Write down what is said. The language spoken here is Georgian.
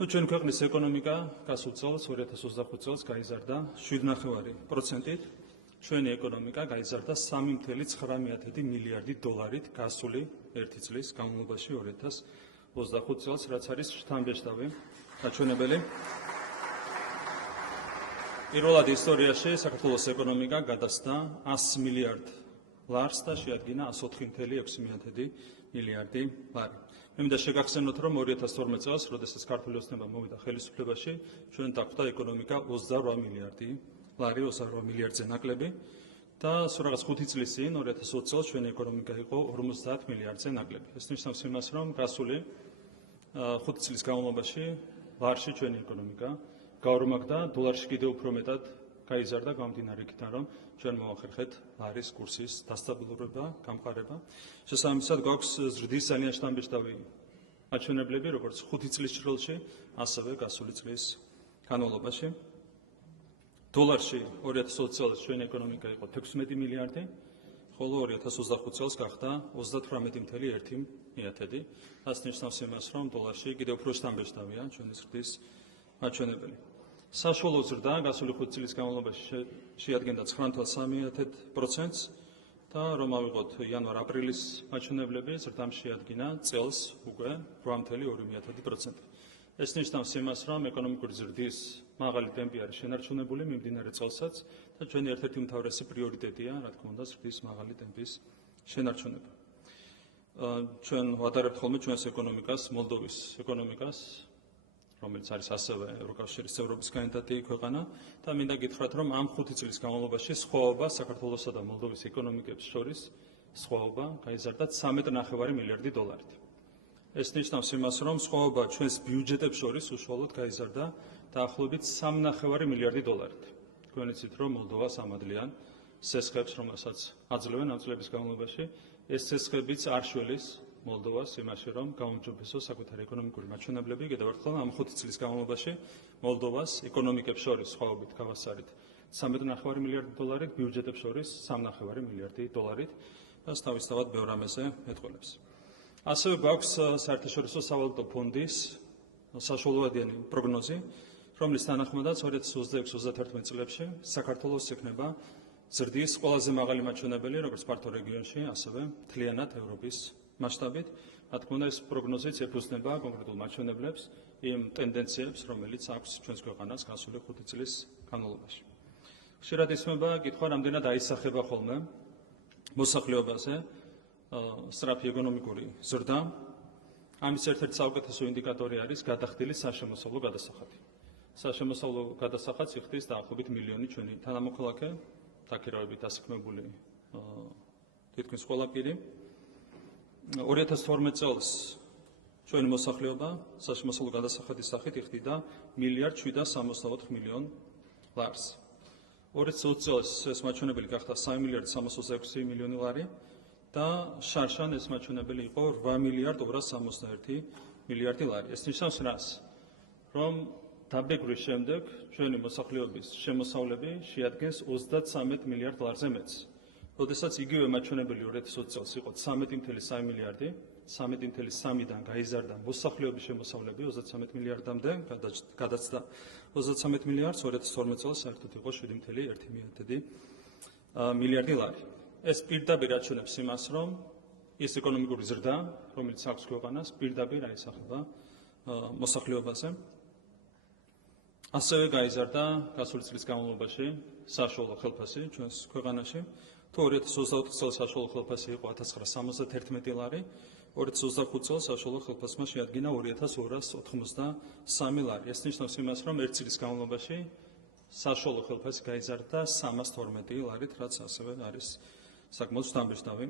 Ჩვენ ქვეყნის ეკონომიკა გასულ წელს 2025 წელს გაიზარდა 7.9%-ით. ჩვენი ეკონომიკა გაიზარდა 3.9 მილიარდი დოლარით გასული ერთი წლის განმავლობაში 2025 წელს, რაც არის შთამბეჭდავი გაჩვენებელი. პირველად ისტორიაში საქართველოს ეკონომიკა გადასდა 100 მილიარდ ლარს და შეადგინა 104.6 მილიარდი ლარი. მე მინდა შეგახსენოთ, რომ 2012 წელს, როდესაც ქართული ოცნება მოვიდა ხელისუფლებაში, ჩვენ დაგვხვდა ეკონომიკა 28 მილიარდი ლარი, 28 მილიარდზე ნაკლები და სულ რაღაც 5 წლის წინ 2020 წელს ჩვენი ეკონომიკა იყო 50 მილიარდზე ნაკლები. ეს ნიშნავს იმას, რომ გასული 5 წლის განმავლობაში ლარში ჩვენი ეკონომიკა გაორმაგდა, დოლარში კიდევ უფრო მეტად გაიზარდა გამომდინარე იქიდან, რომ ჩვენ მოვახერხეთ ლარის კურსის დასტაბილურება, გამყარება. შესაბამისად, გვაქვს ზრდის ძალიან შთამბეჭდავი მაჩვენებლები, როგორც 5 წლის ჭრილში, ასევე გასული წლის განმავლობაში. დოლარში 2020 წელს ჩვენი ეკონომიკა იყო 16 მილიარდი, ხოლო 2025 წელს გახდა 38.1 მილიარდი. ეს ნიშნავს იმას, რომ დოლარში კიდევ უფრო შთამბეჭდავია ჩვენი ზრდის მაჩვენებელი. საშუალო ზრდა გასული 5 წლის განმავლობაში შეადგენდა 9.3%-ს და რომ ავიღოთ იანვარ-აპრილის მაჩვენებლები, ზრდამ შეადგინა წელს უკვე 8.2%. ეს ნიშნავს იმას, რომ ეკონომიკური ზრდის მაღალი ტემპი არის შენარჩუნებული მიმდინარე წელსაც და ჩვენი ერთ-ერთი უმთავრესი პრიორიტეტია, რა თქმა უნდა, ზრდის მაღალი ტემპის შენარჩუნება. ჩვენ ვადარებთ ხოლმე ჩვენს ეკონომიკას, მოლდოვის ეკონომიკას, რომელიც არის ასევე ევროკავშირის წევრობის კანდიდატი ქვეყანა და მინდა გითხრათ, რომ ამ 5 წლის განმავლობაში სხვაობა საქართველოსა და მოლდოვის ეკონომიკებს შორის სხვაობა გაიზარდა 13.5 მილიარდი დოლარით. ეს ნიშნავს იმას, რომ სხვაობა ჩვენს ბიუჯეტებს შორის უშუალოდ გაიზარდა დაახლოებით 3.5 მილიარდი დოლარით. თქვენ იცით, რომ მოლდოვას ამადლიან სესხებს, რომელსაც აძლევენ ამ წლების განმავლობაში, ეს სესხებიც არ შველის მოლდოვას იმაში, რომ გაუმჯობესოს საკუთარი ეკონომიკური მაჩვენებლები. კიდევ ერთხელ ამ 5 წლის განმავლობაში მოლდოვას ეკონომიკებს შორის სხვაობით გავასწარით 13.5 მილიარდი დოლარით, ბიუჯეტებს შორის 3.5 მილიარდი დოლარით და თავისთავად ბევრ რამეზე მეტყველებს. ასევე გვაქვს საერთაშორისო სავალუტო ფონდის საშუალოებიანი პროგნოზი, რომლის თანახმადაც 2026-21 წლებში საქართველოს ექნება ზრდის ყველაზე მაღალი მაჩვენებელი, როგორც ფართო რეგიონში, ასევე მთლიანად ევროპის მასშტაბით. რა თქმა უნდა, ეს პროგნოზიც ეფუძნება კონკრეტულ მაჩვენებლებს, იმ ტენდენციებს, რომელიც აქვს ჩვენს ქვეყანას გასული 5 წლის განმავლობაში. ხშირად ისმება კითხვა, რამდენად აისახება ხოლმე მოსახლეობაზე სწრაფი ეკონომიკური ზრდა. ამის ერთ-ერთი საუკეთესო ინდიკატორი არის გადახდილი საშემოსავლო გადასახადი. საშემოსავლო გადასახადს იხდის დაახლოებით მილიონი ჩვენი თანამოქალაქე, დაქირავებით დასაქმებული თითქმის ყველა პირი. 2012 წელს ჩვენი მოსახლეობა საშემოსავლო გადასახადის სახით იხდიდა 1.764 მილიონ ლარს. 2020 წელს ეს მაჩვენებელი გახდა 3.626 მილიონი ლარი და შარშან ეს მაჩვენებელი იყო 8.261 მილიარდი ლარი. ეს ნიშნავს რას? რომ დაბეგვრის შემდეგ ჩვენი მოსახლეობის შემოსავლები შეადგენს 33 მილიარდ ლარზე მეტს. როდესაც იგივე მაჩვენებელი 2020 წელს იყო 13.3 მილიარდი, 13.3-დან გაიზარდა მოსახლეობის შემოსავლები 33 მილიარდამდე, გადაწყდა 33 მილიარდს, 2012 წელს საერთოდ იყო 7.1 მილიარდი ლარი. ეს პირდაპირ აჩვენებს იმას, რომ ის ეკონომიკური ზრდა, რომელიც აქვს ქვეყანას, პირდაპირ აისახება მოსახლეობაზე. ასევე გაიზარდა გასული წლის განმავლობაში საშუალო ხელფასი ჩვენს ქვეყანაში. თუ 2024 წელს საშუალო ხელფასი იყო 1971 ლარი, 2025 წელს საშუალო ხელფასმა შეადგინა 2283 ლარი. ეს ნიშნავს იმას, რომ ერთ წლის განმავლობაში საშუალო ხელფასი გაიზარდა 312 ლარით, რაც ასევე არის საკმაოდ შთამბეჭდავი